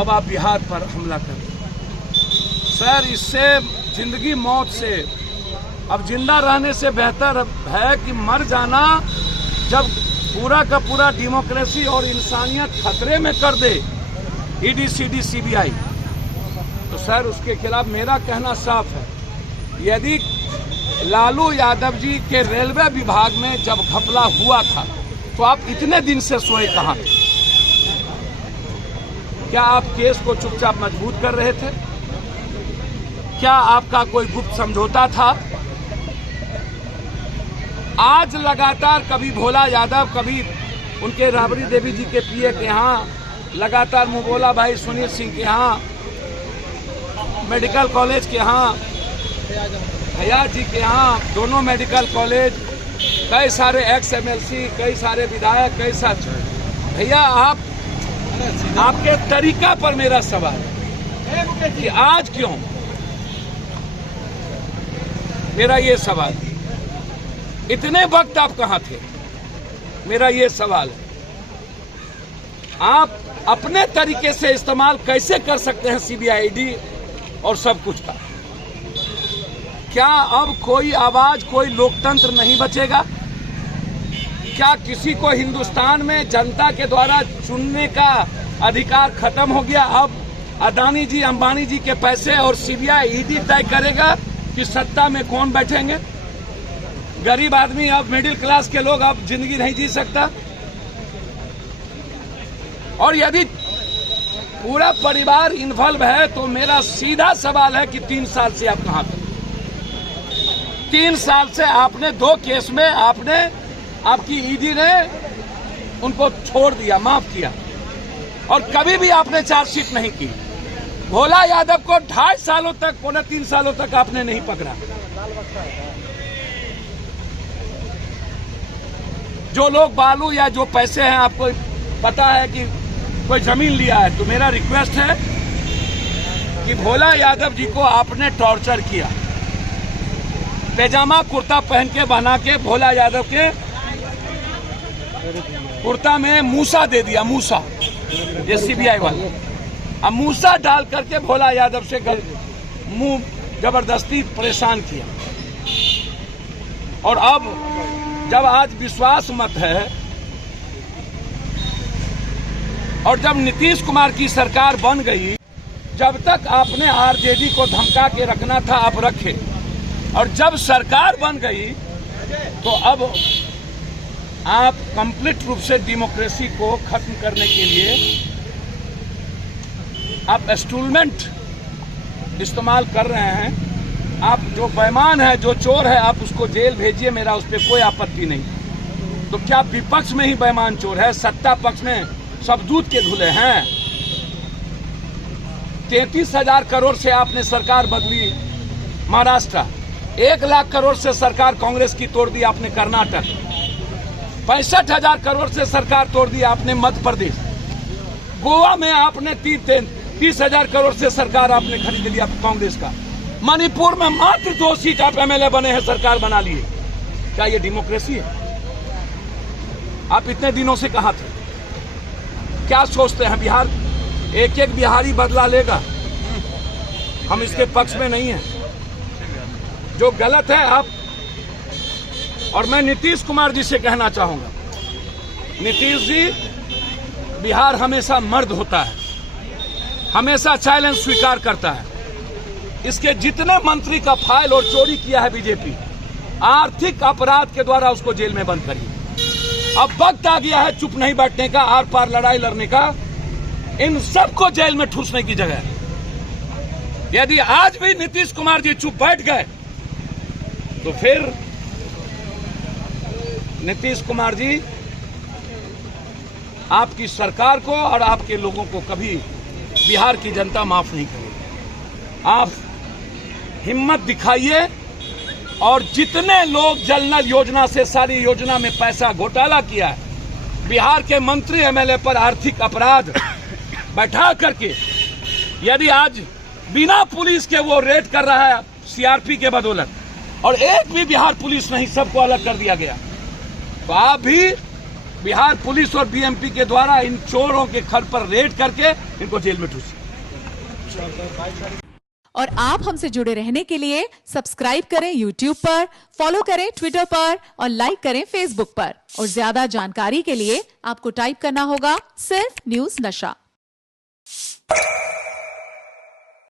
अब आप बिहार पर हमला कर रहे हैं। सर, इससे जिंदगी मौत से, अब जिंदा रहने से बेहतर है कि मर जाना। जब पूरा का पूरा डेमोक्रेसी और इंसानियत खतरे में कर दे ईडी, सीडी, सीबीआई, तो सर उसके खिलाफ मेरा कहना साफ है। यदि लालू यादव जी के रेलवे विभाग में जब घपला हुआ था तो आप इतने दिन से सोए कहाँ थे? क्या आप केस को चुपचाप मजबूत कर रहे थे? क्या आपका कोई गुप्त समझौता था? आज लगातार कभी भोला यादव, कभी उनके राबड़ी देवी जी के पीए के यहाँ, लगातार मुबोला भाई सुनील सिंह के यहाँ, मेडिकल कॉलेज के यहाँ, भैया जी के यहाँ, दोनों मेडिकल कॉलेज, कई सारे एक्स एमएलसी, कई सारे विधायक, कई सारे भैया, आपके तरीका पर मेरा सवाल है कि आज क्यों? मेरा ये सवाल, इतने वक्त आप कहाँ थे? मेरा ये सवाल है। आप अपने तरीके से इस्तेमाल कैसे कर सकते हैं सीबीआई, ईडी और सब कुछ का? क्या अब कोई आवाज, कोई लोकतंत्र नहीं बचेगा? क्या किसी को हिंदुस्तान में जनता के द्वारा चुनने का अधिकार खत्म हो गया? अब अदानी जी, अंबानी जी के पैसे और सीबीआई, ईडी तय करेगा कि सत्ता में कौन बैठेंगे? गरीब आदमी, अब मिडिल क्लास के लोग अब जिंदगी नहीं जी सकता। और यदि पूरा परिवार इन्वॉल्व है तो मेरा सीधा सवाल है कि 3 साल से आप कहां थे? 3 साल से आपने 2 केस में आपकी ईडी ने उनको छोड़ दिया, माफ किया, और कभी भी आपने चार्जशीट नहीं की। भोला यादव को 2.5 सालों तक, 3 सालों तक आपने नहीं पकड़ा। जो लोग बालू या जो पैसे हैं, आपको पता है कि कोई जमीन लिया है, तो मेरा रिक्वेस्ट है कि भोला यादव जी को आपने टॉर्चर किया, पैजामा कुर्ता पहन के बना के भोला यादव के कुर्ता में मूसा दे दिया, मूसा, ये सीबीआई वाले, अब मूसा डाल करके भोला यादव से मुंह जबरदस्ती परेशान किया। और अब जब आज विश्वास मत है और जब नीतीश कुमार की सरकार बन गई, जब तक आपने आरजेडी को धमका के रखना था आप रखे, और जब सरकार बन गई तो अब आप कंप्लीट रूप से डेमोक्रेसी को खत्म करने के लिए आप इंस्ट्रूमेंट इस्तेमाल कर रहे हैं। आप जो बेईमान है, जो चोर है, आप उसको जेल भेजिए, मेरा उस पर कोई आपत्ति नहीं। तो क्या विपक्ष में ही बेईमान चोर है? सत्ता पक्ष में सब दूध के धुले हैं। 33,000 करोड़ से आपने सरकार बदली महाराष्ट्र, 1 लाख करोड़ से सरकार कांग्रेस की तोड़ दी आपने कर्नाटक, 65,000 करोड़ से सरकार तोड़ दी आपने मध्य प्रदेश, गोवा में आपने 30,000 करोड़ से सरकार आपने खरीद लिया कांग्रेस का, मणिपुर में मात्र 2 सीट आप एमएलए बने हैं, सरकार बना लिए। क्या ये डेमोक्रेसी है? आप इतने दिनों से कहां थे? क्या सोचते हैं बिहार एक बिहारी बदला लेगा? हम इसके पक्ष में नहीं हैं। जो गलत है आप, और मैं नीतीश कुमार जी से कहना चाहूंगा, नीतीश जी, बिहार हमेशा मर्द होता है, हमेशा चैलेंज स्वीकार करता है। इसके जितने मंत्री का फाइल और चोरी किया है बीजेपी, आर्थिक अपराध के द्वारा उसको जेल में बंद करिए। अब वक्त आ गया है चुप नहीं बैठने का, आर पार लड़ाई लड़ने का। इन सबको जेल में ठूसने की जगह, यदि आज भी नीतीश कुमार जी चुप बैठ गए तो फिर नीतीश कुमार जी आपकी सरकार को और आपके लोगों को कभी बिहार की जनता माफ नहीं करेगी। आप हिम्मत दिखाइए, और जितने लोग जल नल योजना से सारी योजना में पैसा घोटाला किया है, बिहार के मंत्री एमएलए पर आर्थिक अपराध बैठा करके, यदि आज बिना पुलिस के वो रेड कर रहा है सीआरपी के बदौलत, और एक भी बिहार पुलिस नहीं, सबको अलग कर दिया गया, तो आप भी बिहार पुलिस और बीएमपी के द्वारा इन चोरों के घर पर रेड करके इनको जेल में ठूसी। और आप हमसे जुड़े रहने के लिए सब्सक्राइब करें YouTube पर, फॉलो करें Twitter पर और लाइक करें Facebook पर। और ज्यादा जानकारी के लिए आपको टाइप करना होगा सिर्फ न्यूज़ नशा।